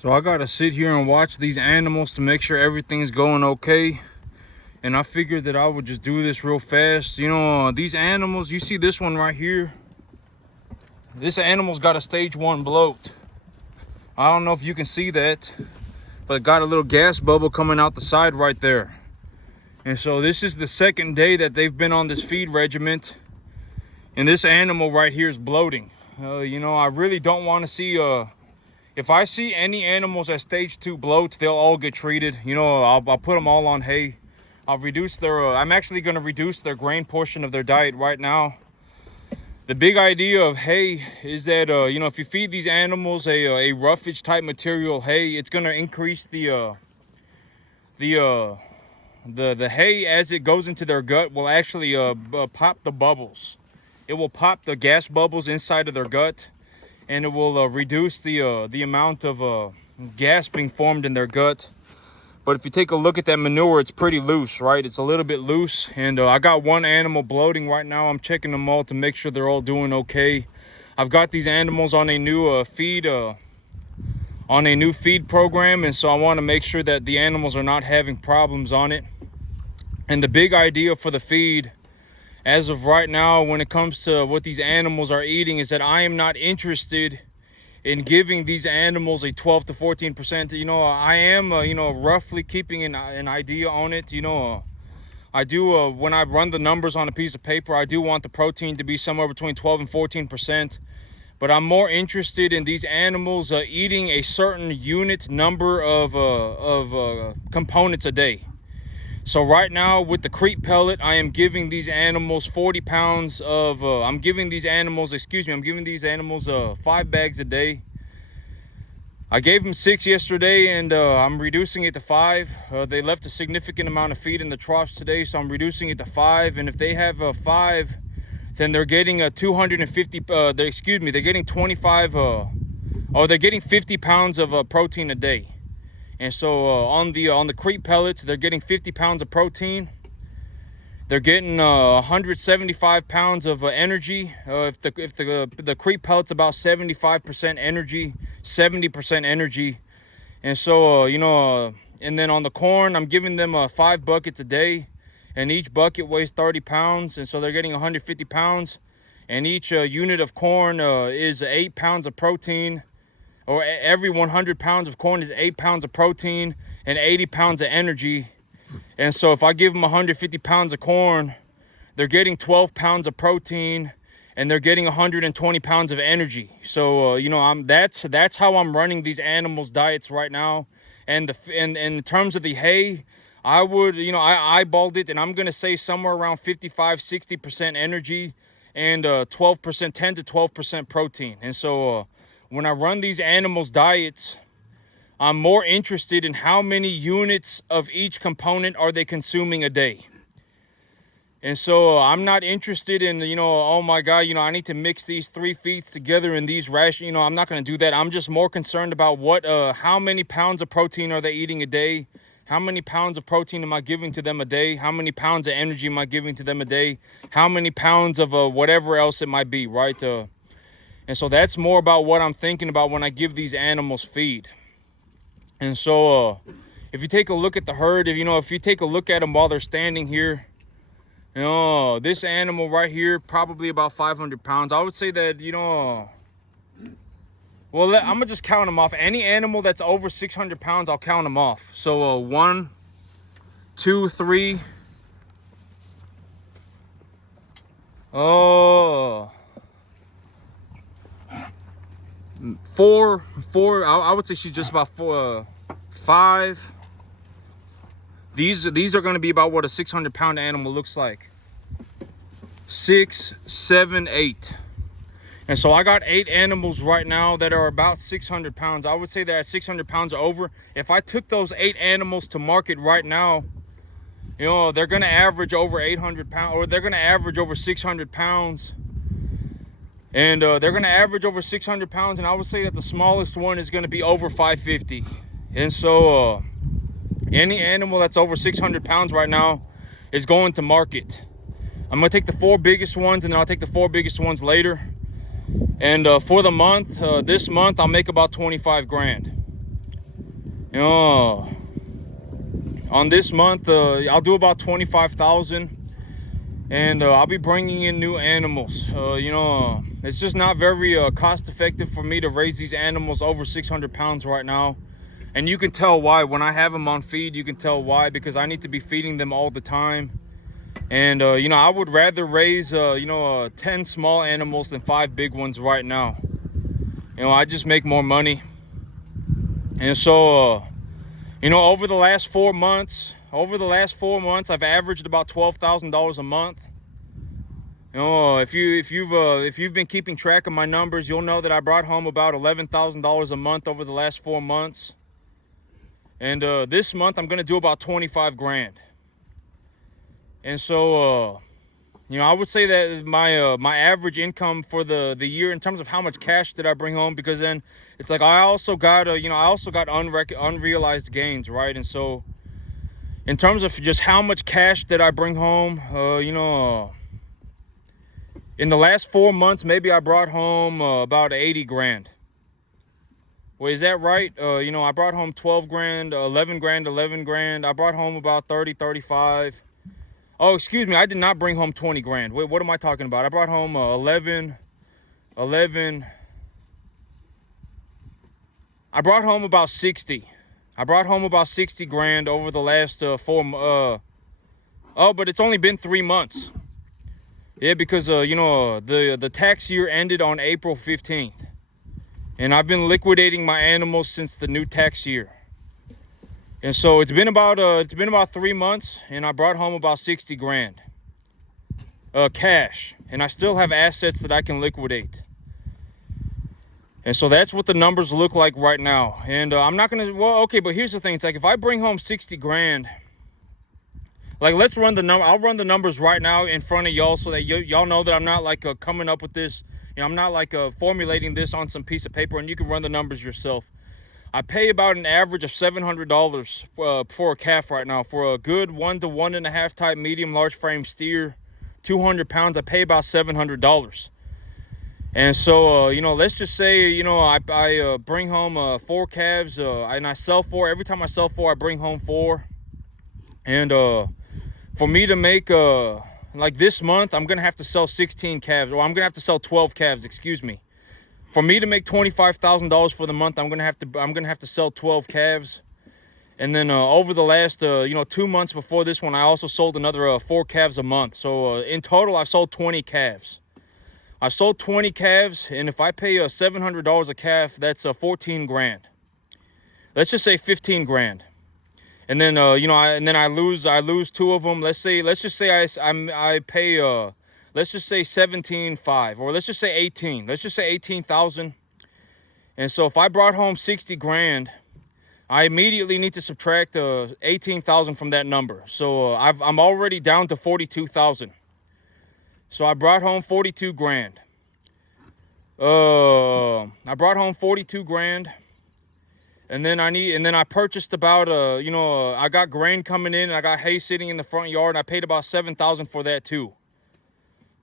So I gotta sit here and watch these animals to make sure everything's going okay. And I figured that I would just do this real fast. You know, these animals, you see this one right here. This animal's got a stage 1 bloat. I don't know if you can see that, but it got a little gas bubble coming out the side right there. And so this is the second day that they've been on this feed regiment. And this animal right here is bloating. You know, I really don't want to see, if I see any animals at stage 2 bloat, they'll all get treated. You know, I'll put them all on hay. I'll reduce their, I'm actually going to reduce their grain portion of their diet right now. The big idea of hay is that, you know, if you feed these animals a roughage type material hay, it's going to increase the hay as it goes into their gut will actually pop the bubbles. It will pop the gas bubbles inside of their gut, and it will reduce the amount of gas being formed in their gut. But if you take a look at that manure, it's pretty loose, right? It's a little bit loose. And I got one animal bloating right now. I'm checking them all to make sure they're all doing okay. I've got these animals on a new feed program, and so I want to make sure that the animals are not having problems on it. And the big idea for the feed, as of right now, when it comes to what these animals are eating, is that I am not interested in giving these animals a 12 to 14%. You know, I am, you know, roughly keeping an idea on it. You know, I do, when I run the numbers on a piece of paper, I do want the protein to be somewhere between 12 and 14%. But I'm more interested in these animals eating a certain unit number of components a day. So right now with the creep pellet, I am giving these animals 40 pounds of, I'm giving these animals 5 bags a day. I gave them 6 yesterday, and I'm reducing it to 5. They left a significant amount of feed in the troughs today, so I'm reducing it to 5. And if they have 5, then they're getting 250, they're getting 25, they're getting 50 pounds of protein a day. And so on the creep pellets, they're getting 50 pounds of protein. They're getting 175 pounds of energy. If the creep pellet's about 75% energy, 70% energy. And so you know, and then on the corn, I'm giving them 5 buckets a day, and each bucket weighs 30 pounds, and so they're getting 150 pounds. And each unit of corn is 8 pounds of protein. Or every 100 pounds of corn is 8 pounds of protein and 80 pounds of energy. And so if I give them 150 pounds of corn, they're getting 12 pounds of protein, and they're getting 120 pounds of energy. So you know, that's how I'm running these animals' diets right now. And in terms of the hay, I would, you know, I eyeballed it, and I'm gonna say somewhere around 55-60% energy and 10 to 12% protein. And so when I run these animals' diets, I'm more interested in how many units of each component are they consuming a day. And so I'm not interested in, you know, oh my God, you know, I need to mix these 3 feeds together in these rations. You know, I'm not going to do that. I'm just more concerned about how many pounds of protein are they eating a day? How many pounds of protein am I giving to them a day? How many pounds of energy am I giving to them a day? How many pounds of whatever else it might be, right? And so that's more about what I'm thinking about when I give these animals feed. And so if you take a look at the herd, if you take a look at them while they're standing here, you know, this animal right here, probably about 500 pounds. I would say that, you know, well, I'm gonna just count them off. Any animal that's over 600 pounds, I'll count them off. So 1, 2, 3. Four. I would say she's just about 5. These are going to be about what a 600-pound animal looks like. 6, 7, 8. And so I got 8 animals right now that are about 600 pounds. I would say that at 600 pounds or over, if I took those 8 animals to market right now, you know, they're going to average over 800 pounds, or they're going to average over 600 pounds. And they're going to average over 600 pounds, and I would say that the smallest one is going to be over 550. And so any animal that's over 600 pounds right now is going to market. I'm going to take the 4 biggest ones, and then I'll take the 4 biggest ones later. And for the month, this month, I'll make about 25 grand. You know, on this month, I'll do about 25,000, and I'll be bringing in new animals. It's just not very cost effective for me to raise these animals over 600 pounds right now. And you can tell why. When I have them on feed, you can tell why, because I need to be feeding them all the time. And, I would rather raise, 10 small animals than 5 big ones right now. I just make more money. And so, over the last 4 months, I've averaged about $12,000 a month. If you've been keeping track of my numbers, you'll know that I brought home about $11,000 a month over the last 4 months. And this month I'm gonna do about 25 grand. And so, I would say that my average income for the year, in terms of how much cash did I bring home, because then it's like I also got unrealized gains, right? And so, in terms of just how much cash did I bring home, in the last 4 months, maybe I brought home about 80 grand. Wait, is that right? I brought home 12 grand, 11 grand. I brought home about 30, 35. Oh, excuse me, I did not bring home 20 grand. Wait, what am I talking about? I brought home 11. I brought home about 60. I brought home about 60 grand over the last but it's only been 3 months. Yeah, because, the tax year ended on April 15th. And I've been liquidating my animals since the new tax year. And so it's been about 3 months, and I brought home about 60 grand cash. And I still have assets that I can liquidate. And so that's what the numbers look like right now. And I'm not going to, okay, but here's the thing. It's like if I bring home 60 grand, like let's run the number. I'll run the numbers right now in front of y'all so that y'all know that I'm not like coming up with this. I'm not like formulating this on some piece of paper, and you can run the numbers yourself. I pay about an average of $700 for a calf right now. For a good 1 to 1.5 type medium large frame steer, 200 pounds, I pay about $700. And so, let's just say, I bring home 4 calves, and I sell 4. Every time I sell 4, I bring home 4. And for me to make like this month, I'm gonna have to sell 16 calves, or I'm gonna have to sell 12 calves, excuse me. For me to make $25,000 for the month, I'm gonna have to sell 12 calves. And then over the last 2 months before this one, I also sold another 4 calves a month. So in total, I sold 20 calves. I sold 20 calves, and if I pay $700 a calf, that's 14 grand. Let's just say 15 grand. And then I lose 2 of them. Let's just say I pay let's just say 17.5, or let's just say 18. Let's just say 18,000. And so if I brought home 60 grand, I immediately need to subtract 18,000 from that number. So I'm already down to 42,000. So I brought home 42 grand. I brought home 42 grand. And then I purchased about, I got grain coming in, and I got hay sitting in the front yard, and I paid about 7,000 for that too.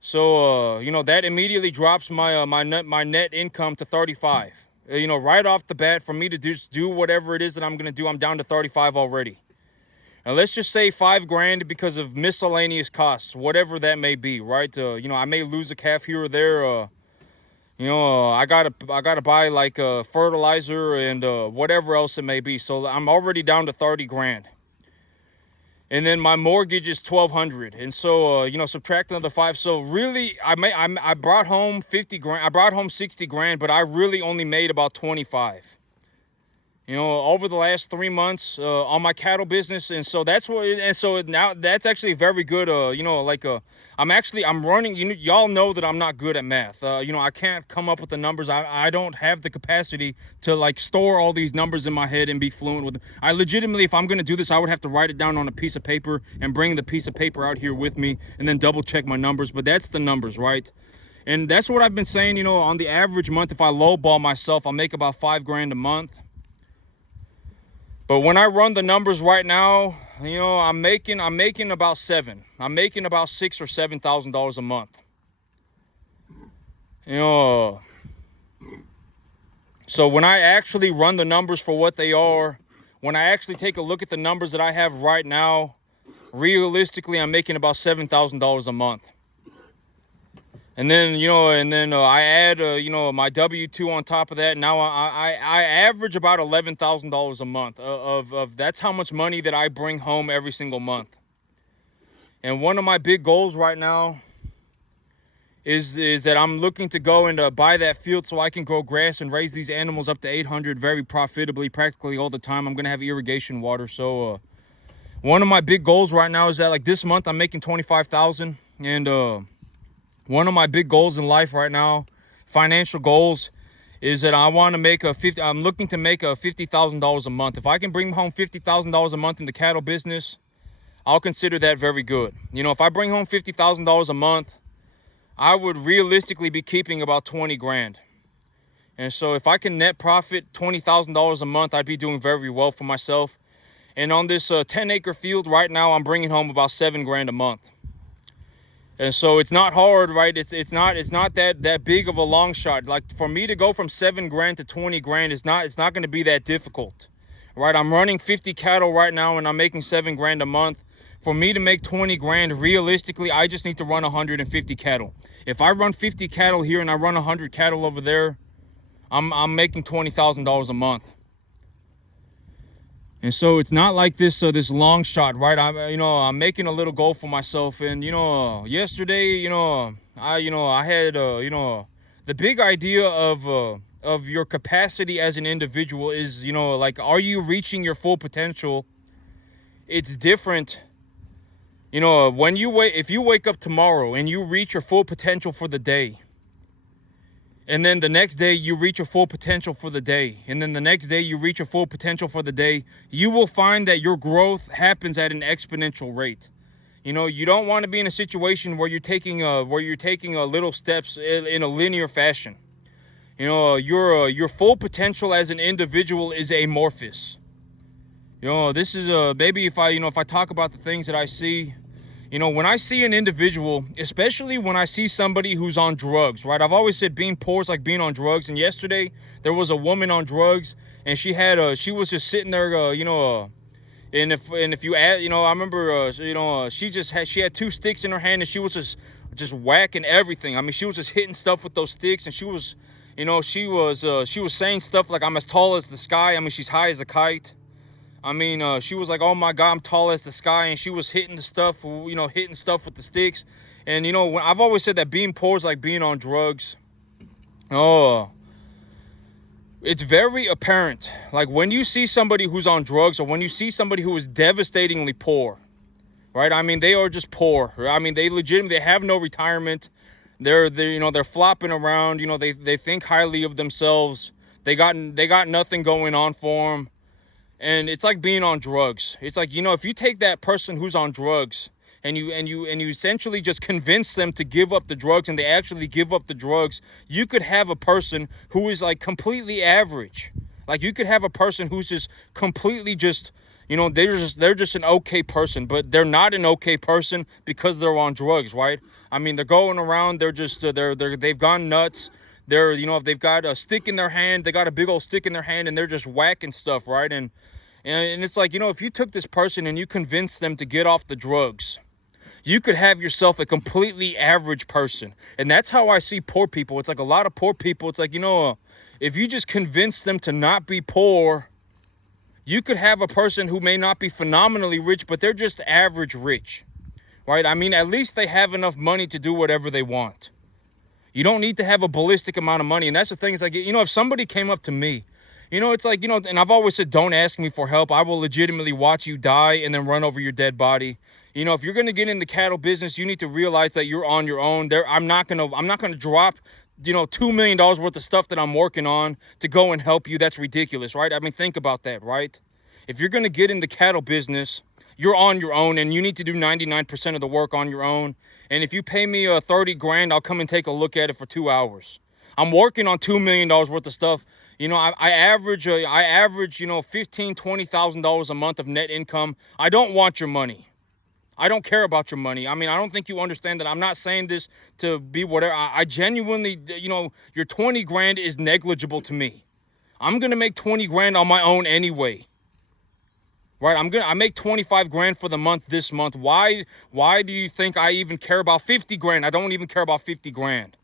So, that immediately drops my net income to 35. Right off the bat, for me to just do whatever it is that I'm going to do, I'm down to 35 already. And let's just say 5 grand because of miscellaneous costs, whatever that may be, right? I may lose a calf here or there, I gotta buy like fertilizer and whatever else it may be. So I'm already down to 30 grand. And then my mortgage is 1,200. And so subtract another 5. So really, I brought home 50 grand. I brought home 60 grand, but I really only made about 25. Over the last 3 months on my cattle business. And so that's what, and so now that's actually very good. I'm running, y'all know that I'm not good at math. I can't come up with the numbers. I don't have the capacity to like store all these numbers in my head and be fluent with them. I legitimately, if I'm going to do this, I would have to write it down on a piece of paper and bring the piece of paper out here with me and then double check my numbers. But that's the numbers, right? And that's what I've been saying, on the average month, if I lowball myself, I'll make about 5 grand a month. But when I run the numbers right now, I'm making about 7. I'm making about $6,000 or $7,000 a month. So when I actually run the numbers for what they are, when I actually take a look at the numbers that I have right now, realistically, I'm making about $7,000 a month. And then, I add, my W-2 on top of that. Now I average about $11,000 a month of that's how much money that I bring home every single month. And one of my big goals right now is that I'm looking to go and buy that field so I can grow grass and raise these animals up to 800 very profitably, practically all the time. I'm going to have irrigation water. So one of my big goals right now is that, like, this month I'm making $25,000, and one of my big goals in life right now, financial goals, is that I'm looking to make $50,000 a month. If I can bring home $50,000 a month in the cattle business, I'll consider that very good. If I bring home $50,000 a month, I would realistically be keeping about 20 grand. And so if I can net profit $20,000 a month, I'd be doing very well for myself. And on this 10-acre field right now, I'm bringing home about 7 grand a month. And so it's not hard, right? It's not that big of a long shot. Like, for me to go from 7 grand to 20 grand it's not going to be that difficult, right? I'm running 50 cattle right now and I'm making 7 grand a month. For me to make 20 grand, realistically, I just need to run 150 cattle. If I run 50 cattle here and I run 100 cattle over there, I'm making $20,000 a month. And so it's not like this long shot, right? I'm making a little goal for myself. And yesterday, I had the big idea of your capacity as an individual is, like, are you reaching your full potential? It's different. If you wake up tomorrow and you reach your full potential for the day, and then the next day you reach your full potential for the day, and then the next day you reach your full potential for the day, you will find that your growth happens at an exponential rate. You don't want to be in a situation where you're taking little steps in a linear fashion. Your full potential as an individual is amorphous. This is maybe if I talk about the things that I see. When I see an individual, especially when I see somebody who's on drugs, right? I've always said being poor is like being on drugs. And yesterday there was a woman on drugs, and she was just sitting there, and if you add, I remember, she had 2 sticks in her hand, and she was just whacking everything. I mean, she was just hitting stuff with those sticks, and she was saying stuff like, I'm as tall as the sky. I mean, she's high as a kite. I mean, she was like, oh my God, I'm tall as the sky. And she was hitting stuff with the sticks. And, I've always said that being poor is like being on drugs. Oh, it's very apparent. Like, when you see somebody who's on drugs, or when you see somebody who is devastatingly poor, right? I mean, they are just poor. I mean, they have no retirement. They're flopping around. They think highly of themselves. They got nothing going on for them. And it's like being on drugs. It's like, if you take that person who's on drugs and you essentially just convince them to give up the drugs, and they actually give up the drugs, you could have a person who is like completely average. Like, you could have a person who's just completely they're just an okay person, but they're not an okay person because they're on drugs, right? I mean, they're going around, they've gone nuts. They've got a stick in their hand, they got a big old stick in their hand, and they're just whacking stuff, right? And it's like, if you took this person and you convinced them to get off the drugs, you could have yourself a completely average person. And that's how I see poor people. It's like a lot of poor people. It's like, if you just convince them to not be poor, you could have a person who may not be phenomenally rich, but they're just average rich, right? I mean, at least they have enough money to do whatever they want. You don't need to have a ballistic amount of money. And that's the thing. It's like, if somebody came up to me, it's like, and I've always said, don't ask me for help. I will legitimately watch you die and then run over your dead body. If you're going to get in the cattle business, you need to realize that you're on your own. I'm not going to drop, $2 million worth of stuff that I'm working on to go and help you. That's ridiculous, right? I mean, think about that, right? If you're going to get in the cattle business, you're on your own, and you need to do 99% of the work on your own. And if you pay me 30 grand, I'll come and take a look at it for 2 hours. I'm working on $2 million worth of stuff. I average $15,000, $20,000 a month of net income. I don't want your money. I don't care about your money. I mean, I don't think you understand that. I'm not saying this to be whatever. I genuinely, your 20 grand is negligible to me. I'm going to make 20 grand on my own anyway. right? I make 25 grand for the month this month. Why do you think I even care about 50 grand? I don't even care about 50 grand,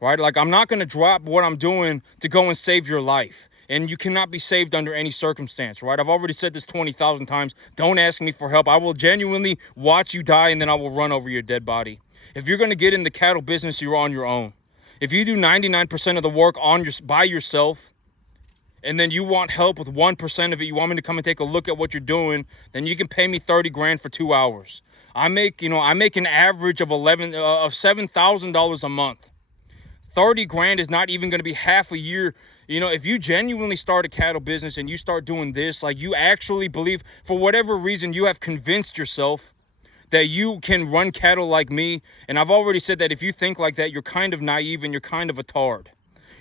right? Like, I'm not going to drop what I'm doing to go and save your life. And you cannot be saved under any circumstance, right? I've already said this 20,000 times. Don't ask me for help. I will genuinely watch you die, and then I will run over your dead body. If you're going to get in the cattle business, you're on your own. If you do 99% of the work by yourself, and then you want help with 1% of it, you want me to come and take a look at what you're doing, then you can pay me 30 grand for 2 hours. I make an average of $7,000 a month. 30 grand is not even going to be half a year. If you genuinely start a cattle business and you start doing this, like, you actually believe, for whatever reason, you have convinced yourself that you can run cattle like me. And I've already said that if you think like that, you're kind of naive and you're kind of a tard.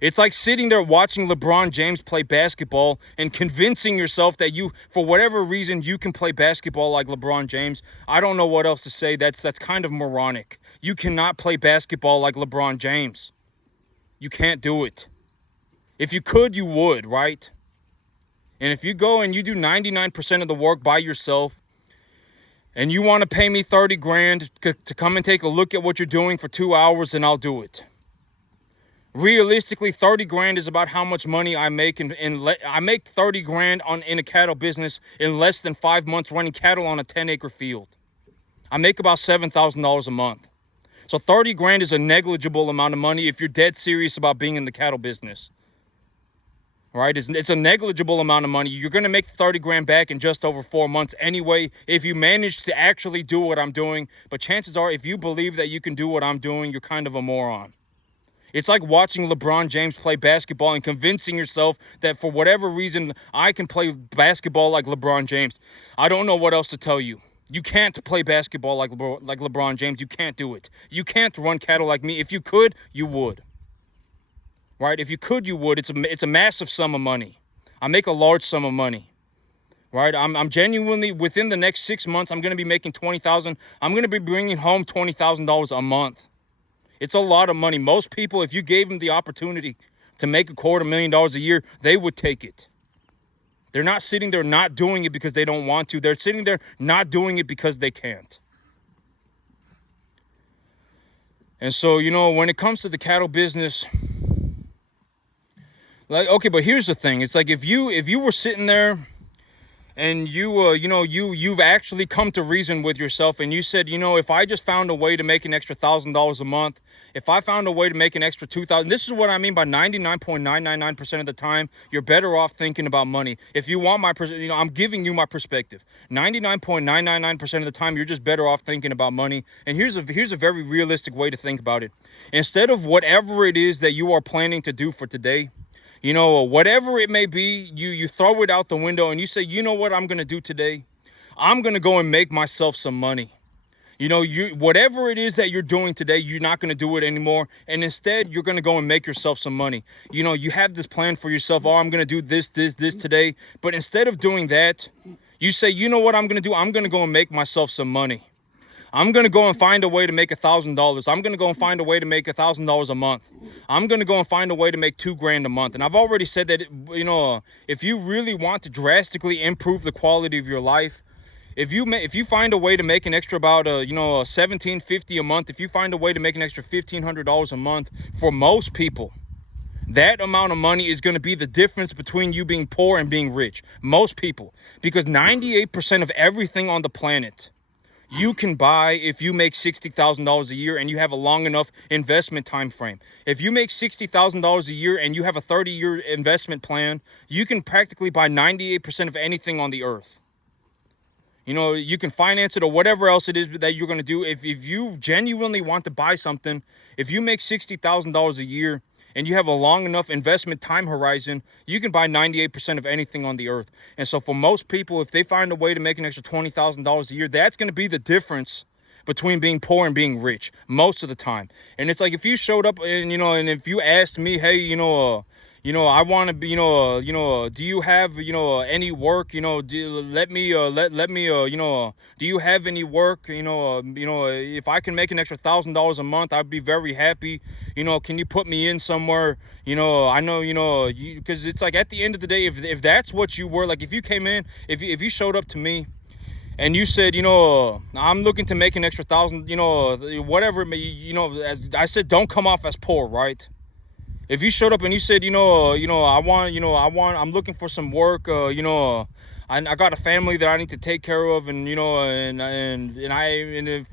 It's like sitting there watching LeBron James play basketball and convincing yourself that you, for whatever reason, you can play basketball like LeBron James. I don't know what else to say. That's kind of moronic. You cannot play basketball like LeBron James. You can't do it. If you could, you would, right? And if you go and you do 99% of the work by yourself, and you want to pay me 30 grand to come and take a look at what you're doing for 2 hours, then I'll do it. Realistically, 30 grand is about how much money I make. I make 30 grand in a cattle business in less than 5 months running cattle on a 10-acre field. I make about $7,000 a month. So 30 grand is a negligible amount of money if you're dead serious about being in the cattle business. Right? It's a negligible amount of money. You're going to make 30 grand back in just over 4 months anyway, if you manage to actually do what I'm doing. But chances are, if you believe that you can do what I'm doing, you're kind of a moron. It's like watching LeBron James play basketball and convincing yourself that for whatever reason, I can play basketball like LeBron James. I don't know what else to tell you. You can't play basketball like LeBron James. You can't do it. You can't run cattle like me. If you could, you would. Right? If you could, you would. It's a massive sum of money. I make a large sum of money. Right? I'm genuinely, within the next 6 months, I'm going to be making $20,000. I'm going to be bringing home $20,000 a month. It's a lot of money. Most people, if you gave them the opportunity to make $250,000 a year, they would take it. They're not sitting there not doing it because they don't want to. They're sitting there not doing it because they can't. And so, when it comes to the cattle business, like, okay, but here's the thing. It's like if you were sitting there and you've actually come to reason with yourself and you said, if I just found a way to make an extra $1,000 a month, if I found a way to make an extra $2,000, this is what I mean by 99.999% of the time, you're better off thinking about money. If you want I'm giving you my perspective. 99.999% of the time, you're just better off thinking about money. And here's a very realistic way to think about it. Instead of whatever it is that you are planning to do for today, whatever it may be, you throw it out the window and you say, you know what I'm going to do today? I'm going to go and make myself some money. Whatever it is that you're doing today, you're not going to do it anymore. And instead, you're going to go and make yourself some money. You have this plan for yourself. Oh, I'm going to do this today. But instead of doing that, you say, you know what I'm going to do? I'm going to go and make myself some money. I'm going to go and find a way to make $1,000. I'm going to go and find a way to make $1,000 a month. I'm going to go and find a way to make $2 grand a month. And I've already said that, if you really want to drastically improve the quality of your life, if you find a way to make an extra about $1,750 a month, if you find a way to make an extra $1,500 a month, for most people, that amount of money is going to be the difference between you being poor and being rich. Most people, because 98% of everything on the planet you can buy if you make $60,000 a year and you have a long enough investment time frame. If you make $60,000 a year and you have a 30-year investment plan, you can practically buy 98% of anything on the earth. You can finance it or whatever else it is that you're going to do. If you genuinely want to buy something, if you make $60,000 a year and you have a long enough investment time horizon, you can buy 98% of anything on the earth. And so for most people, if they find a way to make an extra $20,000 a year, that's going to be the difference between being poor and being rich most of the time. And it's like if you showed up and, and if you asked me, hey, I want to be, do you have, any work, do you have any work, if I can make an extra $1,000 a month, I'd be very happy. Can you put me in somewhere? I know, because it's like at the end of the day, if that's what you were, like if you came in, if you showed up to me and you said, I'm looking to make an extra 1,000, whatever, as I said, don't come off as poor, right? If you showed up and you said, I'm looking for some work, I got a family that I need to take care of, and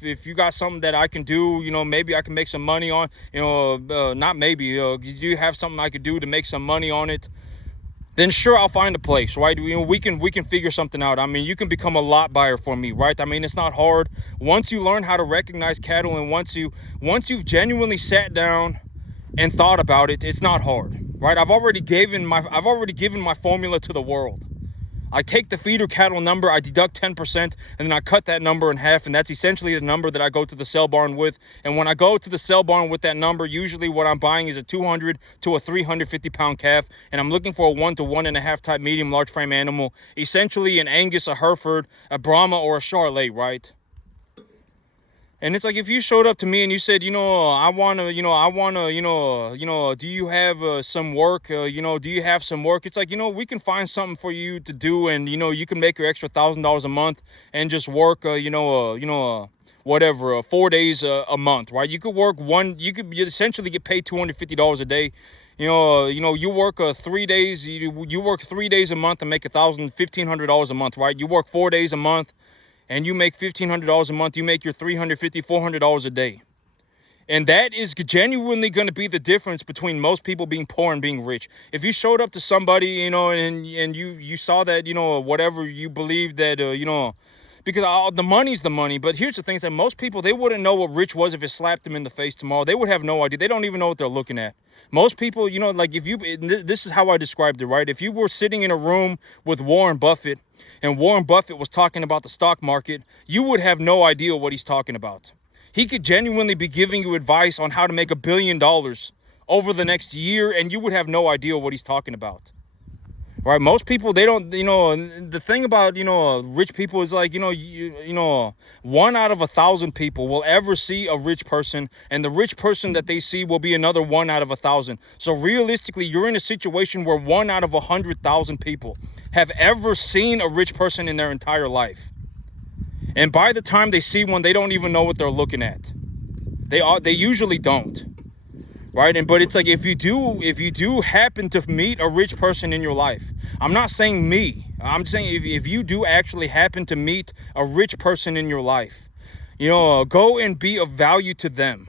if you got something that I can do, maybe I can make some money on, not maybe, do you have something I could do to make some money on it? Then sure, I'll find a place, right? We can figure something out. I mean, you can become a lot buyer for me, right? I mean, it's not hard. Once you learn how to recognize cattle, and once you've genuinely sat down and thought about it, it's not hard, right? I've already given my formula to the world. I take the feeder cattle number, I deduct 10%, and then I cut that number in half, and that's essentially the number that I go to the sale barn with. And when I go to the sale barn with that number, usually what I'm buying is a 200 to a 350 pound calf, and I'm looking for a 1 to 1.5 type medium large frame animal, essentially an Angus, a Hereford, a Brahma, or a Charolais, right? And it's like, if you showed up to me and you said, do you have some work? Do you have some work? It's like, we can find something for you to do, and, you can make your extra $1,000 a month and just work, whatever, 4 days a month, right? You could work you essentially get paid $250 a day. You work 3 days, you work 3 days a month and make $1,500 a month, right? You work 4 days a month and you make $1,500 a month, you make your $350, $400 a day. And that is genuinely going to be the difference between most people being poor and being rich. If you showed up to somebody, and you saw that, whatever you believe that, because the money's the money. But here's the thing, is that most people, they wouldn't know what rich was if it slapped them in the face tomorrow. They would have no idea. They don't even know what they're looking at. Most people, like this is how I described it, right? If you were sitting in a room with Warren Buffett, and Warren Buffett was talking about the stock market, you would have no idea what he's talking about. He could genuinely be giving you advice on how to make $1 billion over the next year, and you would have no idea what he's talking about. Right? Most people, they don't, the thing about, rich people is like, 1 out of 1,000 people will ever see a rich person, and the rich person that they see will be another 1 out of 1,000. So realistically, you're in a situation where 1 out of 100,000 people have ever seen a rich person in their entire life. And by the time they see one, they don't even know what they're looking at. They usually don't. Right? But it's like, if you do happen to meet a rich person in your life, I'm not saying me, I'm saying if you do actually happen to meet a rich person in your life, go and be of value to them.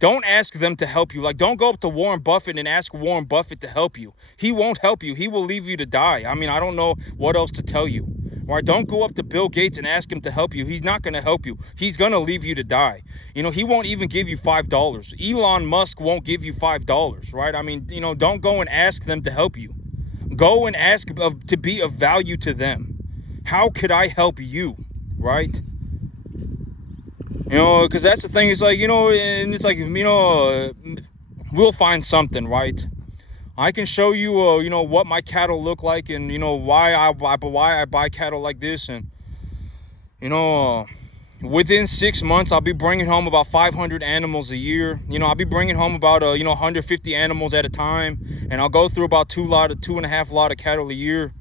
Don't ask them to help you. Like, don't go up to Warren Buffett and ask Warren Buffett to help you. He won't help you. He will leave you to die. I mean, I don't know what else to tell you. Right? Don't go up to Bill Gates and ask him to help you. He's not going to help you. He's going to leave you to die. He won't even give you $5. Elon Musk won't give you $5, right? I mean, don't go and ask them to help you. Go and ask to be of value to them. How could I help you, right? Because that's the thing. It's like, and it's like, we'll find something, right? I can show you, what my cattle look like, and, why I buy cattle like this. And, within 6 months, I'll be bringing home about 500 animals a year. I'll be bringing home about, 150 animals at a time. And I'll go through about 2.5 lot of cattle a year.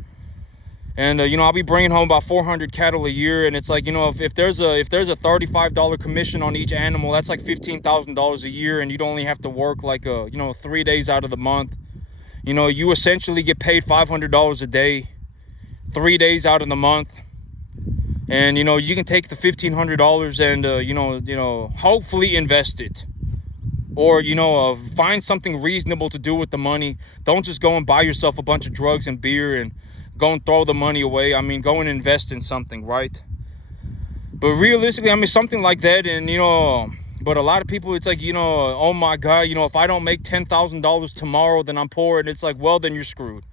And, I'll be bringing home about 400 cattle a year. And it's like, if there's a $35 commission on each animal, that's like $15,000 a year. And you'd only have to work like, 3 days out of the month. You essentially get paid $500 a day, 3 days out of the month. And, you can take the $1,500 and, hopefully invest it. Or, find something reasonable to do with the money. Don't just go and buy yourself a bunch of drugs and beer and go and throw the money away. I mean, go and invest in something, right? But realistically, I mean, something like that. And, but a lot of people, it's like, oh my God, if I don't make $10,000 tomorrow, then I'm poor. And it's like, well, then you're screwed.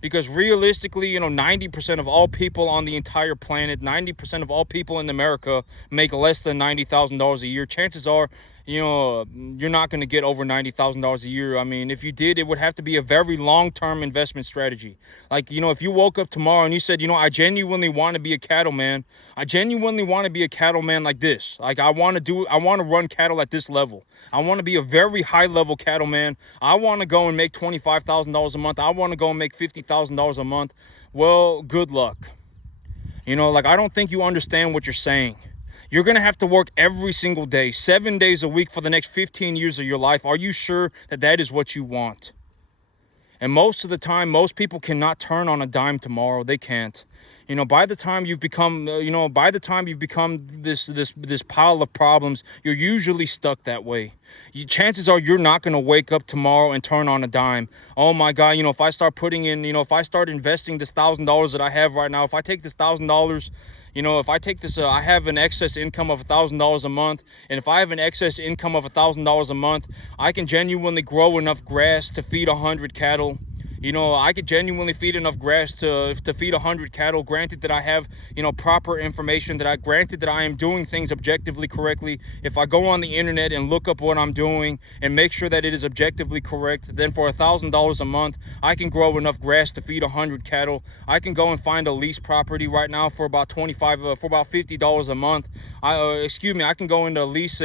Because realistically, 90% of all people on the entire planet, 90% of all people in America make less than $90,000 a year. Chances are, you're not going to get over $90,000 a year. I mean, if you did, it would have to be a very long-term investment strategy. Like, if you woke up tomorrow and you said, I genuinely want to be a cattleman. I genuinely want to be a cattleman like this. Like, I want to run cattle at this level. I want to be a very high-level cattleman. I want to go and make $25,000 a month. I want to go and make $50,000 a month. Well, good luck. Like, I don't think you understand what you're saying. You're going to have to work every single day, 7 days a week for the next 15 years of your life. Are you sure that that is what you want? And most of the time, most people cannot turn on a dime tomorrow. They can't. By the time you've become, this pile of problems, you're usually stuck that way. Chances are you're not going to wake up tomorrow and turn on a dime. Oh my God, if I start putting in, if I start investing this $1,000 that I have right now, if I take this $1,000, if I take this, I have an excess income of $1,000 a month. And if I have an excess income of $1,000 a month, I can genuinely grow enough grass to feed 100 cattle. I could genuinely feed enough grass to feed 100 cattle. Granted that I have, proper information, granted that I am doing things objectively correctly. If I go on the internet and look up what I'm doing and make sure that it is objectively correct, then for $1,000 a month, I can grow enough grass to feed 100 cattle. I can go and find a lease property right now for about $50 a month. I can go into lease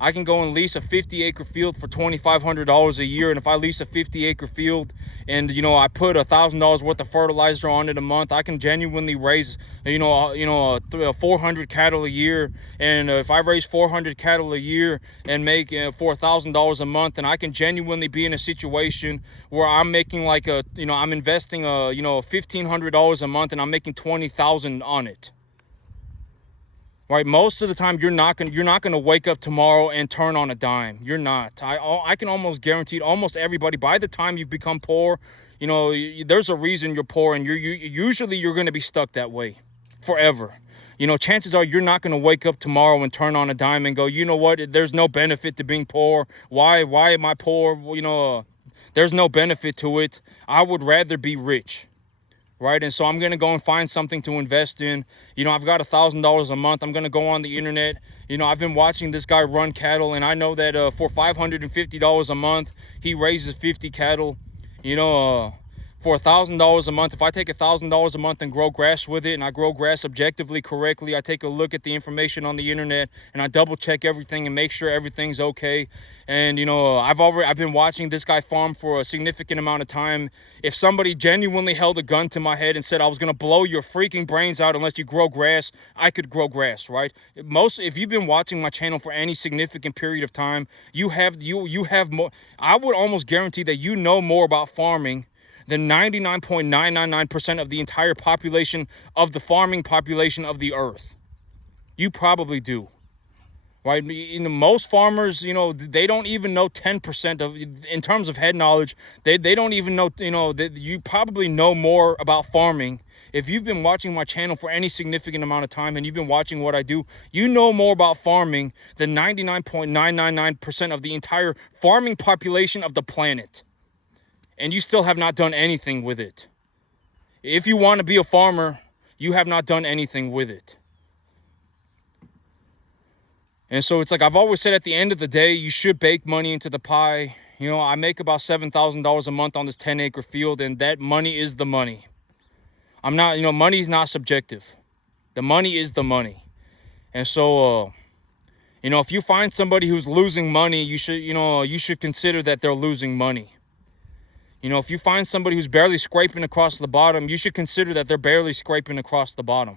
I can go and lease a 50-acre field for $2,500 a year. And if I lease a 50-acre field and, I put $1,000 worth of fertilizer on it a month, I can genuinely raise, 400 cattle a year. And if I raise 400 cattle a year and make $4,000 a month, then I can genuinely be in a situation where I'm making I'm investing, $1,500 a month and I'm making $20,000 on it. Right, most of the time you're not gonna wake up tomorrow and turn on a dime. You're not. I can almost guarantee almost everybody, by the time you've become poor, there's a reason you're poor, and you're gonna be stuck that way forever. Chances are you're not gonna wake up tomorrow and turn on a dime and go, you know what? There's no benefit to being poor. Why am I poor? There's no benefit to it. I would rather be rich. Right, and so I'm going to go and find something to invest in. I've got $1,000 a month. I'm going to go on the internet. I've been watching this guy run cattle, and I know that for $550 a month, he raises 50 cattle. For $1,000 a month, if I take $1,000 a month and grow grass with it, and I grow grass objectively correctly, I take a look at the information on the internet and I double check everything and make sure everything's okay. And I've been watching this guy farm for a significant amount of time. If somebody genuinely held a gun to my head and said I was gonna blow your freaking brains out unless you grow grass, I could grow grass, right? If you've been watching my channel for any significant period of time, you have more. I would almost guarantee that you know more about farming than 99.999% of the entire population of the farming population of the earth. You probably do. Right? Most farmers, they don't even know 10% of, in terms of head knowledge, they don't even know, you probably know more about farming. If you've been watching my channel for any significant amount of time and you've been watching what I do, you know more about farming than 99.999% of the entire farming population of the planet. And you still have not done anything with it. If you want to be a farmer, you have not done anything with it. And so it's like I've always said, at the end of the day, you should bake money into the pie. I make about $7,000 a month on this 10-acre field, and that money is the money. Money is not subjective. The money is the money. And so, if you find somebody who's losing money, you should consider that they're losing money. If you find somebody who's barely scraping across the bottom, you should consider that they're barely scraping across the bottom.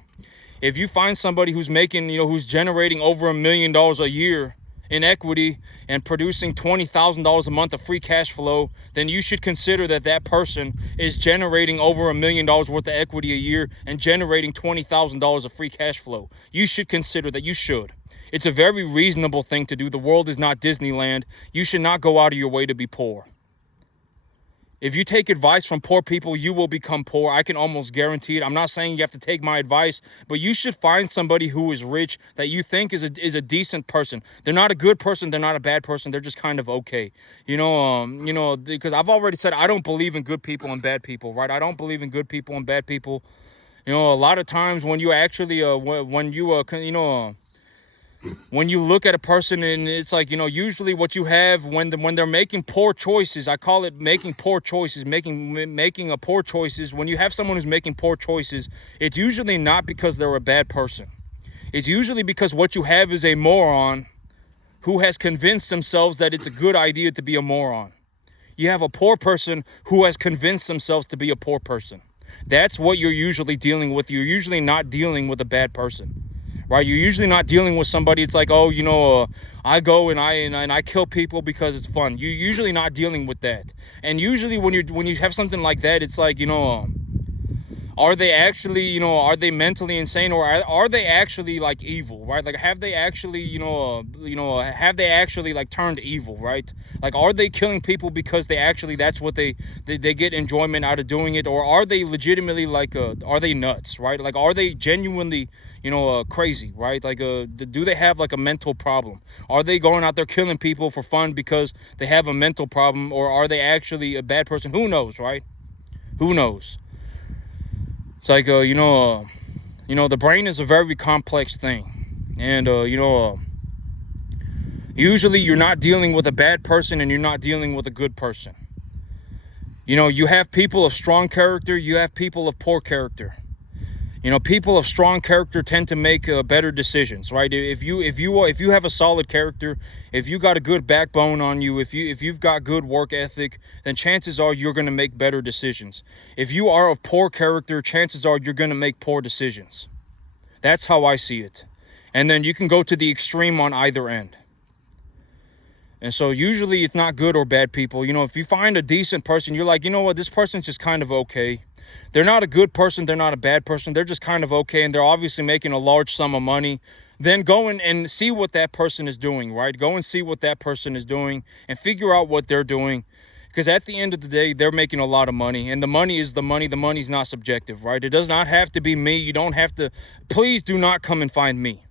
If you find somebody who's making, who's generating over $1 million a year in equity and producing $20,000 a month of free cash flow, then you should consider that that person is generating over $1 million worth of equity a year and generating $20,000 of free cash flow. You should consider that. You should. It's a very reasonable thing to do. The world is not Disneyland. You should not go out of your way to be poor. If you take advice from poor people, you will become poor. I can almost guarantee it. I'm not saying you have to take my advice, but you should find somebody who is rich that you think is a decent person. They're not a good person. They're not a bad person. They're just kind of okay. Because I've already said I don't believe in good people and bad people, right? I don't believe in good people and bad people. A lot of times when you actually, when you look at a person, and it's like, usually what you have when they're making poor choices, I call it making poor choices, making a poor choices. When you have someone who's making poor choices, it's usually not because they're a bad person. It's usually because what you have is a moron who has convinced themselves that it's a good idea to be a moron. You have a poor person who has convinced themselves to be a poor person. That's what you're usually dealing with. You're usually not dealing with a bad person, right? You're usually not dealing with somebody. It's like, oh, I go and I kill people because it's fun. You're usually not dealing with that. And usually when you have something like that, it's like, are they actually, are they mentally insane, or are they actually like evil, right? Like, have they actually, have they actually like turned evil, right? Like, are they killing people because that's what they get enjoyment out of doing it? Or are they legitimately like, are they nuts, right? Like, are they genuinely, crazy, right? Like, do they have like a mental problem? Are they going out there killing people for fun because they have a mental problem? Or are they actually a bad person? Who knows, right? Who knows? It's like, the brain is a very complex thing. And, usually you're not dealing with a bad person and you're not dealing with a good person. You have people of strong character, you have people of poor character. People of strong character tend to make better decisions, right? If you have a solid character, if you got a good backbone on you, if you've got good work ethic, then chances are you're going to make better decisions. If you are of poor character, chances are you're going to make poor decisions. That's how I see it. And then you can go to the extreme on either end. And so usually it's not good or bad people. If you find a decent person, you're like, you know what, this person's just kind of okay. They're not a good person, they're not a bad person, they're just kind of okay, and they're obviously making a large sum of money. Then go in and see what that person is doing, right? Go and see what that person is doing and figure out what they're doing. Because at the end of the day, they're making a lot of money, and the money is the money. The money's not subjective, right? It does not have to be me. You don't have to. Please do not come and find me.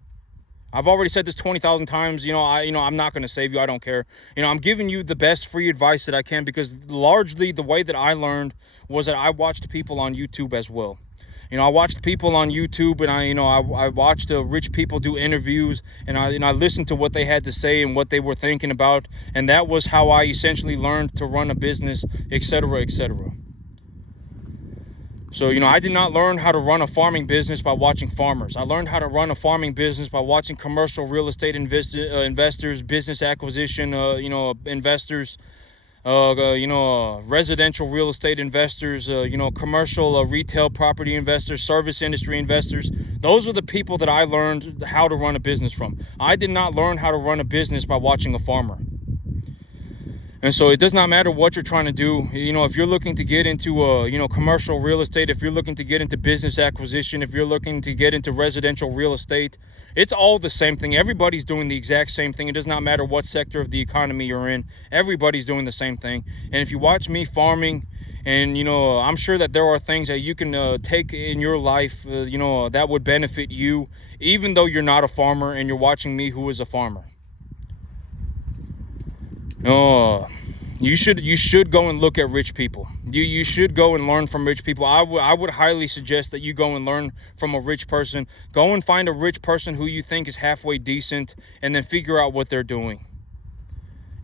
I've already said this 20,000 times. I'm not going to save you. I don't care. I'm giving you the best free advice that I can, because largely the way that I learned was that I watched people on YouTube as well. I watched people on YouTube, and I watched rich people do interviews, and I listened to what they had to say and what they were thinking about, and that was how I essentially learned to run a business, etc., etc. So, I did not learn how to run a farming business by watching farmers. I learned how to run a farming business by watching commercial real estate investors, business acquisition, investors, residential real estate investors, commercial retail property investors, service industry investors. Those are the people that I learned how to run a business from. I did not learn how to run a business by watching a farmer. And so it does not matter what you're trying to do. If you're looking to get into, commercial real estate, if you're looking to get into business acquisition, if you're looking to get into residential real estate, it's all the same thing. Everybody's doing the exact same thing. It does not matter what sector of the economy you're in. Everybody's doing the same thing. And if you watch me farming, and, I'm sure that there are things that you can take in your life, that would benefit you, even though you're not a farmer and you're watching me who is a farmer. You should go and look at rich people. You should go and learn from rich people. I would highly suggest that you go and learn from a rich person. Go and find a rich person who you think is halfway decent, and then figure out what they're doing.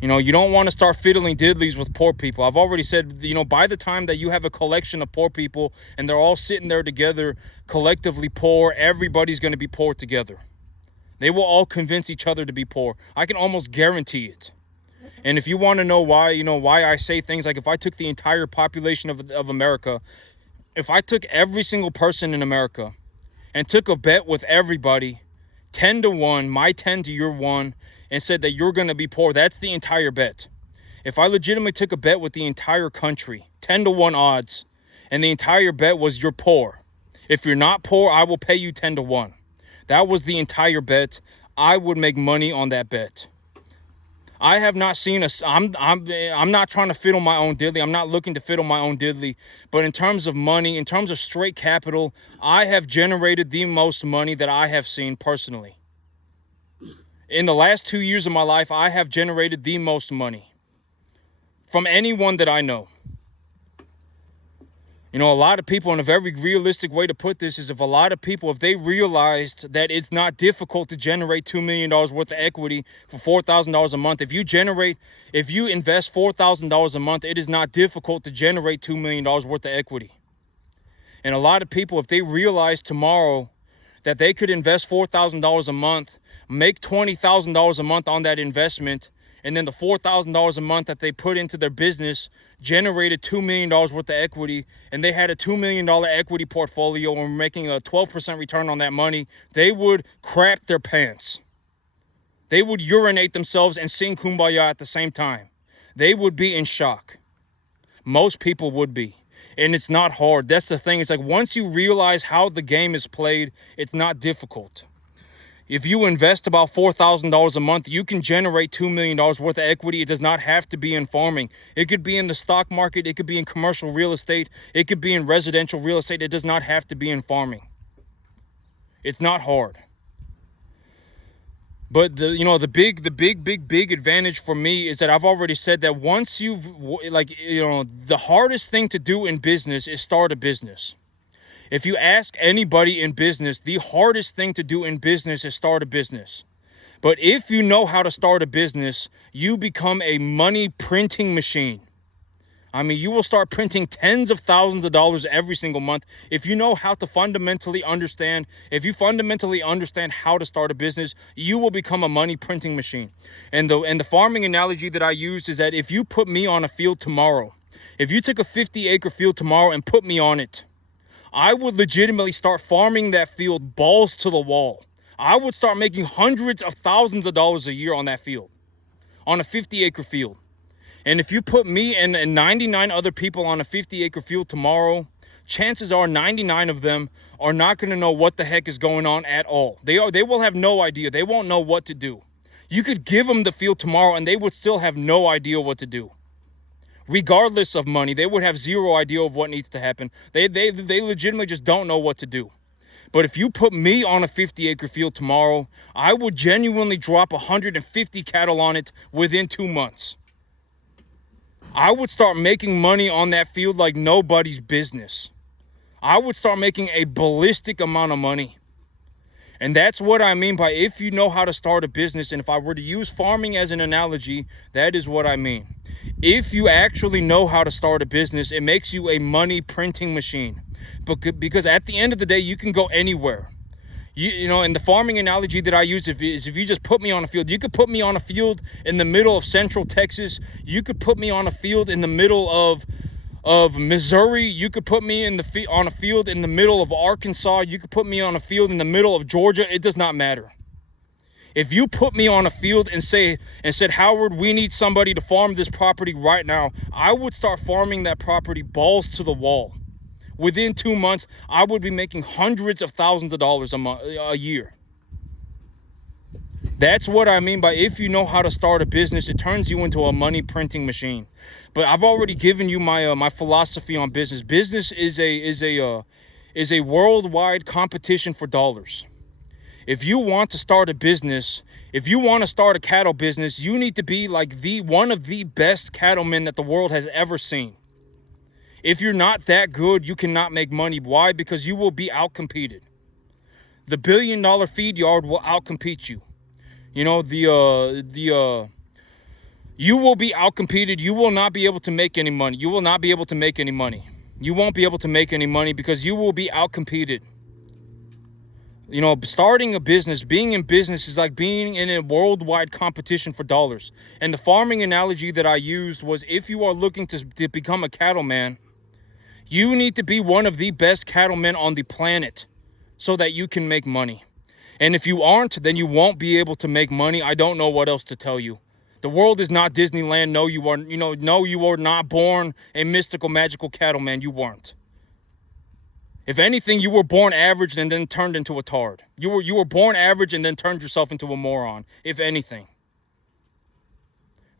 You don't want to start fiddling diddlies with poor people. I've already said, by the time that you have a collection of poor people and they're all sitting there together, collectively poor, everybody's going to be poor together. They will all convince each other to be poor. I can almost guarantee it. And if you want to know why, why I say things like, if I took the entire population of America, if I took every single person in America and took a bet with everybody, 10-1, my 10 to your 1, and said that you're going to be poor, that's the entire bet. If I legitimately took a bet with the entire country, 10-1 odds, and the entire bet was you're poor. If you're not poor, I will pay you 10-1. That was the entire bet. I would make money on that bet. I have not seen I'm not trying to fiddle my own diddly. I'm not looking to fiddle my own diddly. But in terms of money, in terms of straight capital, I have generated the most money that I have seen personally. In the last 2 years of my life, I have generated the most money from anyone that I know. You know, a lot of people, and a very realistic way to put this is if a lot of people, if they realized that it's not difficult to generate $2 million worth of equity for $4,000 a month, if you invest $4,000 a month, it is not difficult to generate $2 million worth of equity. And a lot of people, if they realize tomorrow that they could invest $4,000 a month, make $20,000 a month on that investment, and then the $4,000 a month that they put into their business generated $2 million worth of equity, and they had a $2 million equity portfolio and were making a 12% return on that money, they would crap their pants. They would urinate themselves and sing Kumbaya at the same time. They would be in shock. Most people would be. And it's not hard. That's the thing. It's like once you realize how the game is played, it's not difficult. If you invest about $4,000 a month, you can generate $2 million worth of equity. It does not have to be in farming. It could be in the stock market. It could be in commercial real estate. It could be in residential real estate. It does not have to be in farming. It's not hard. But the big advantage for me is that I've already said that once the hardest thing to do in business is start a business. If you ask anybody in business, the hardest thing to do in business is start a business. But if you know how to start a business, you become a money printing machine. I mean, you will start printing tens of thousands of dollars every single month if you know how to fundamentally understand. If you fundamentally understand how to start a business, you will become a money printing machine. And the farming analogy that I used is that if you put me on a field tomorrow, if you took a 50-acre field tomorrow and put me on it, I would legitimately start farming that field balls to the wall. I would start making hundreds of thousands of dollars a year on that field, on a 50-acre field. And if you put me and 99 other people on a 50-acre field tomorrow, chances are 99 of them are not going to know what the heck is going on at all. They will have no idea. They won't know what to do. You could give them the field tomorrow and they would still have no idea what to do. Regardless of money, they would have zero idea of what needs to happen. They legitimately just don't know what to do. But if you put me on a 50-acre field tomorrow, I would genuinely drop 150 cattle on it within 2 months. I would start making money on that field like nobody's business. I would start making a ballistic amount of money. And that's what I mean by if you know how to start a business. And if I were to use farming as an analogy, that is what I mean. If you actually know how to start a business, it makes you a money printing machine. Because at the end of the day, you can go anywhere. You know, in the farming analogy that I use, if you just put me on a field, you could put me on a field in the middle of Central Texas. You could put me on a field in the middle of Missouri. You could put me on a field in the middle of Arkansas. You could put me on a field in the middle of Georgia. It does not matter. If you put me on a field and said, Howard, we need somebody to farm this property right now, I would start farming that property balls to the wall. Within 2 months, I would be making hundreds of thousands of dollars a year. That's what I mean by if you know how to start a business, it turns you into a money printing machine. But I've already given you my philosophy on business. Business is a worldwide competition for dollars. If you want to start a business, if you want to start a cattle business, you need to be like one of the best cattlemen that the world has ever seen. If you're not that good, you cannot make money. Why? Because you will be outcompeted. The $1 billion feed yard will outcompete you. You know, you will be outcompeted. You will not be able to make any money. You will not be able to make any money. You won't be able to make any money because you will be outcompeted. You know, starting a business, being in business is like being in a worldwide competition for dollars. And the farming analogy that I used was if you are looking to become a cattleman, you need to be one of the best cattlemen on the planet so that you can make money. And if you aren't, then you won't be able to make money. I don't know what else to tell you. The world is not Disneyland. No, you are not born a mystical, magical cattleman. You weren't. If anything, you were born average and then turned into a tard. You were born average and then turned yourself into a moron, if anything.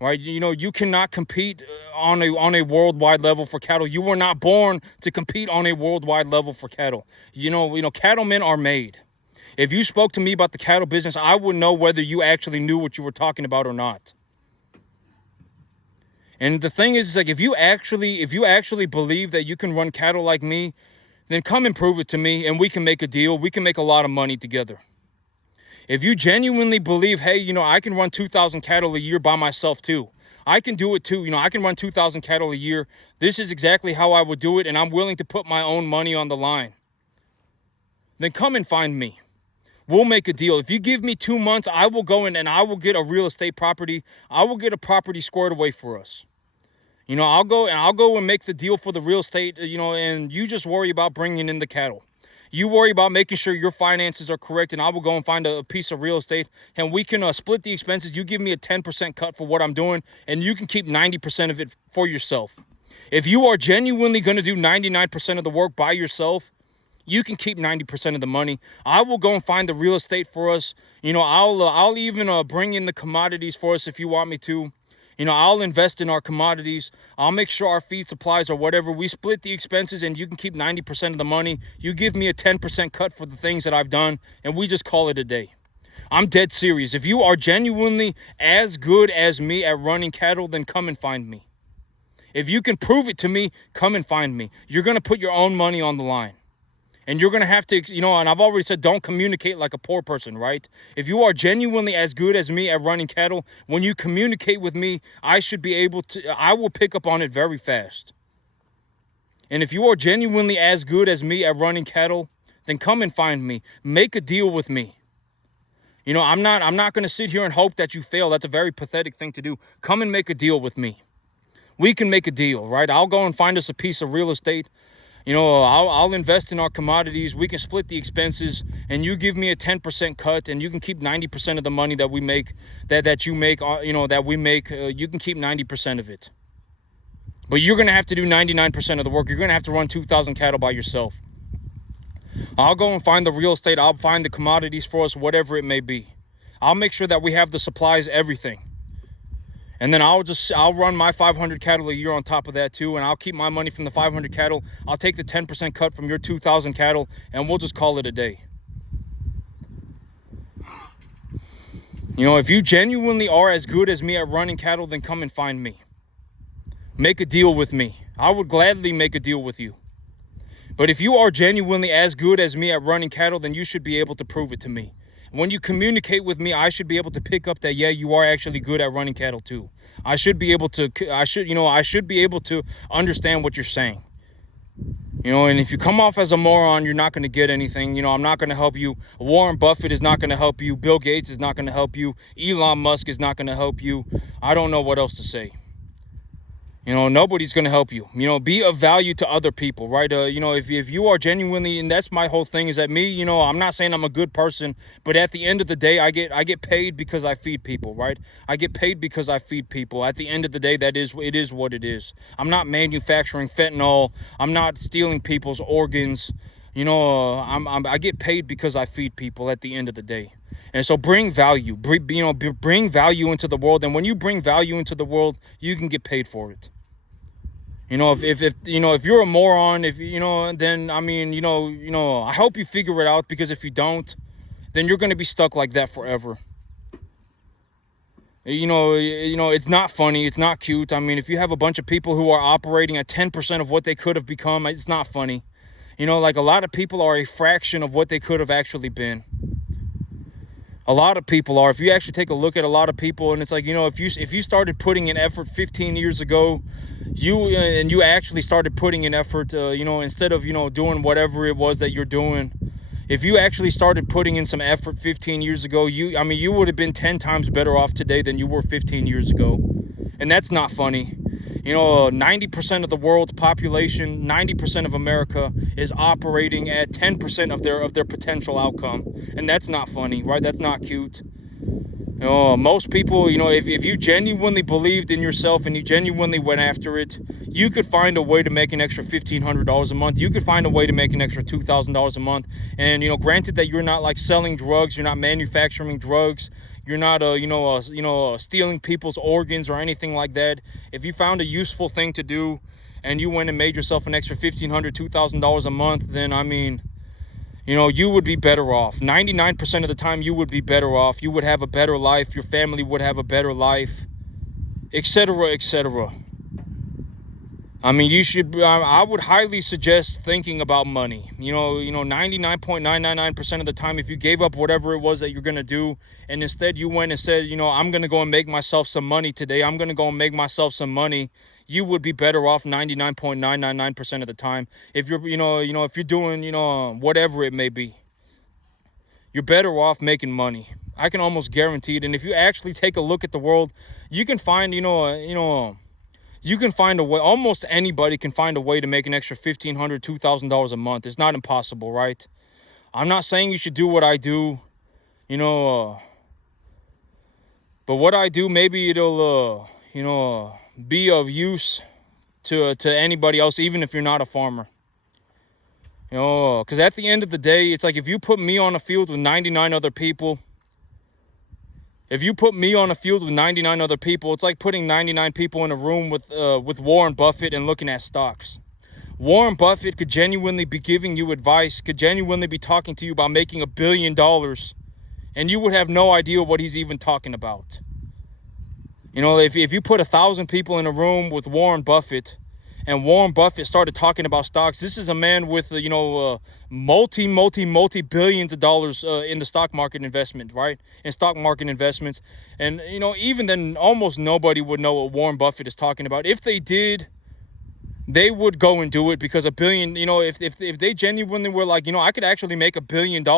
Right? You know, you cannot compete on a worldwide level for cattle. You were not born to compete on a worldwide level for cattle. You know, cattlemen are made. If you spoke to me about the cattle business, I would know whether you actually knew what you were talking about or not. And the thing is like, if you actually believe that you can run cattle like me, then come and prove it to me, and we can make a deal. We can make a lot of money together. If you genuinely believe, hey, I can run 2,000 cattle a year by myself too. I can do it too. I can run 2,000 cattle a year. This is exactly how I would do it, and I'm willing to put my own money on the line. Then come and find me. We'll make a deal. If you give me 2 months, I will go in and I will get a real estate property. I will get a property squared away for us. I'll go and make the deal for the real estate, and you just worry about bringing in the cattle. You worry about making sure your finances are correct, and I will go and find a piece of real estate, and we can split the expenses. You give me a 10% cut for what I'm doing, and you can keep 90% of it for yourself. If you are genuinely going to do 99% of the work by yourself, you can keep 90% of the money. I will go and find the real estate for us. I'll even bring in the commodities for us if you want me to. I'll invest in our commodities. I'll make sure our feed supplies or whatever. We split the expenses, and you can keep 90% of the money. You give me a 10% cut for the things that I've done, and we just call it a day. I'm dead serious. If you are genuinely as good as me at running cattle, then come and find me. If you can prove it to me, come and find me. You're going to put your own money on the line. And you're going to have to, and I've already said, don't communicate like a poor person, right? If you are genuinely as good as me at running cattle, when you communicate with me, I will pick up on it very fast. And if you are genuinely as good as me at running cattle, then come and find me. Make a deal with me. I'm not going to sit here and hope that you fail. That's a very pathetic thing to do. Come and make a deal with me. We can make a deal, right? I'll go and find us a piece of real estate. I'll invest in our commodities. We can split the expenses, and you give me a 10% cut, and you can keep 90% of the money that we make, that you make, that we make. You can keep 90% of it. But you're going to have to do 99% of the work. You're going to have to run 2,000 cattle by yourself. I'll go and find the real estate. I'll find the commodities for us, whatever it may be. I'll make sure that we have the supplies, everything. And then I'll run my 500 cattle a year on top of that too, and I'll keep my money from the 500 cattle. I'll take the 10% cut from your 2,000 cattle, and we'll just call it a day. If you genuinely are as good as me at running cattle, then come and find me. Make a deal with me. I would gladly make a deal with you. But if you are genuinely as good as me at running cattle, then you should be able to prove it to me. When you communicate with me, I should be able to pick up that, yeah, you are actually good at running cattle too. I should be able to understand what you're saying. And if you come off as a moron, you're not going to get anything. I'm not going to help you. Warren Buffett is not going to help you. Bill Gates is not going to help you. Elon Musk is not going to help you. I don't know what else to say. Nobody's going to help you. Be of value to other people, right? If you are genuinely, and that's my whole thing, is that me, I'm not saying I'm a good person, but at the end of the day, I get paid because I feed people, right? I get paid because I feed people. At the end of the day, it is what it is. I'm not manufacturing fentanyl. I'm not stealing people's organs. I get paid because I feed people at the end of the day. And so bring value, bring value into the world. And when you bring value into the world, you can get paid for it. If you're a moron, then I hope you figure it out, because if you don't, then you're going to be stuck like that forever. It's not funny. It's not cute. If you have a bunch of people who are operating at 10% of what they could have become, it's not funny. Like a lot of people are a fraction of what they could have actually been. A lot of people are. If you actually take a look at a lot of people, and it's like, if you started putting in effort 15 years ago, you actually started putting in effort, instead of, doing whatever it was that you're doing. If you actually started putting in some effort 15 years ago, you would have been 10 times better off today than you were 15 years ago. And that's not funny. 90% of the world's population, 90% of America is operating at 10% of their potential outcome. And that's not funny, right? That's not cute. Most people, if you genuinely believed in yourself and you genuinely went after it, you could find a way to make an extra $1,500 a month. You could find a way to make an extra $2,000 a month. And, granted that you're not like selling drugs, you're not manufacturing drugs, you're not, stealing people's organs or anything like that. If you found a useful thing to do and you went and made yourself an extra $1,500, $2,000 a month, then, you would be better off. 99% of the time, you would be better off. You would have a better life. Your family would have a better life, etc., etc. I mean, you should, I would highly suggest thinking about money. 99.999% of the time, if you gave up whatever it was that you're going to do, and instead you went and said, I'm going to go and make myself some money today. I'm going to go and make myself some money. You would be better off 99.999% of the time. If you're, if you're doing, whatever it may be, you're better off making money. I can almost guarantee it. And if you actually take a look at the world, you can find, you can find a way. Almost anybody can find a way to make an extra $1,500, $2,000 a month. It's not impossible, right? I'm not saying you should do what I do, but what I do, maybe it'll, be of use to anybody else, even if you're not a farmer. Because at the end of the day, it's like if you put me on a field with 99 other people, it's like putting 99 people in a room with Warren Buffett and looking at stocks. Warren Buffett could genuinely be giving you advice, could genuinely be talking to you about making $1 billion, and you would have no idea what he's even talking about. If you put 1,000 people in a room with Warren Buffett, and Warren Buffett started talking about stocks, this is a man with, multi billions of dollars in the stock market investment, right? In stock market investments. And, even then, almost nobody would know what Warren Buffett is talking about. If they did, they would go and do it, because $1 billion, if they genuinely were like, I could actually make $1 billion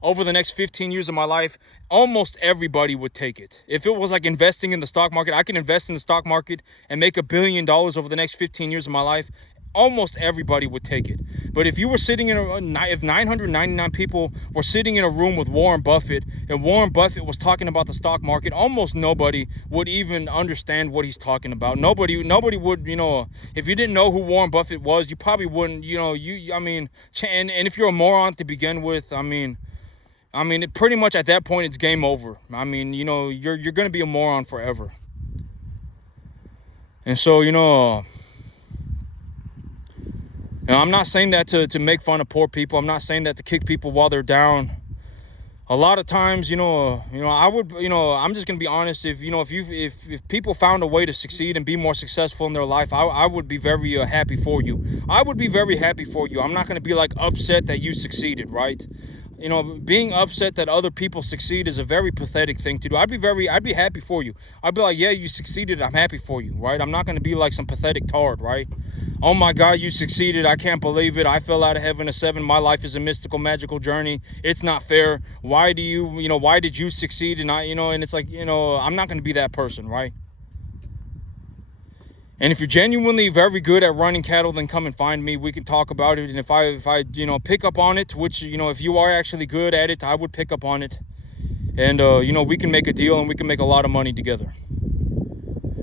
over the next 15 years of my life, almost everybody would take it. If it was like investing in the stock market, I can invest in the stock market and make $1 billion over the next 15 years of my life, almost everybody would take it. But if you were sitting if 999 people were sitting in a room with Warren Buffett, and Warren Buffett was talking about the stock market, almost nobody would even understand what he's talking about. Nobody would, if you didn't know who Warren Buffett was, you probably wouldn't, and if you're a moron to begin with, pretty much at that point, it's game over. You're going to be a moron forever. And so, I'm not saying that to make fun of poor people. I'm not saying that to kick people while they're down. A lot of times, I would, I'm just going to be honest. If people found a way to succeed and be more successful in their life, I would be very happy for you. I would be very happy for you. I'm not going to be like upset that you succeeded, right? Being upset that other people succeed is a very pathetic thing to do. I'd be happy for you. I'd be like, yeah, you succeeded. I'm happy for you, right? I'm not going to be like some pathetic tard, right? Oh my God, you succeeded. I can't believe it. I fell out of heaven at 7. My life is a mystical, magical journey. It's not fair. Why did you succeed? And and it's like, I'm not going to be that person, right? And if you're genuinely very good at running cattle, then come and find me. We can talk about it. And if I pick up on it, which, if you are actually good at it, I would pick up on it. And, we can make a deal and we can make a lot of money together.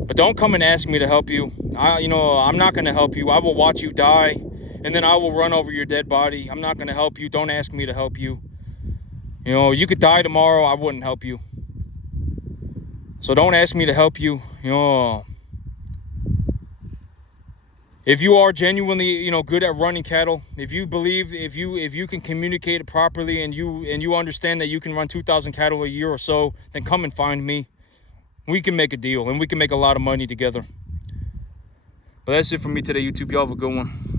But don't come and ask me to help you. I'm not going to help you. I will watch you die, and then I will run over your dead body. I'm not going to help you. Don't ask me to help you. You could die tomorrow. I wouldn't help you. So don't ask me to help you. If you are genuinely, good at running cattle, if you believe, if you can communicate it properly, and you understand that you can run 2,000 cattle a year or so, then come and find me. We can make a deal, and we can make a lot of money together. But that's it for me today, YouTube. Y'all have a good one.